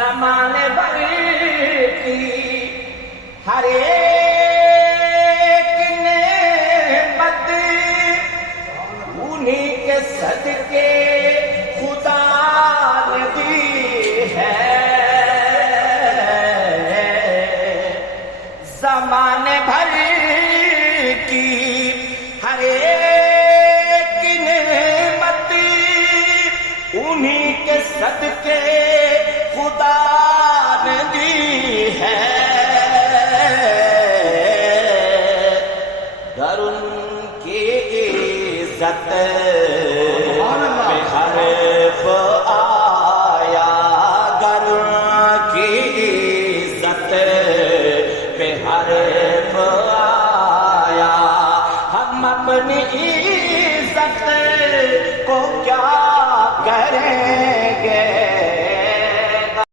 زمانے بھر کی ہر ایک نعمت انہی کے صدقے خدا نے دی ہے. زمانے بھر کی ہر ایک نعمت انہی کے صدقے خدا نے دی ہے. گر ان کی عزت پہ حرف آیا, گر ان کی عزت پہ حرف آیا, ہم اپنی عزت کو کیا کریں.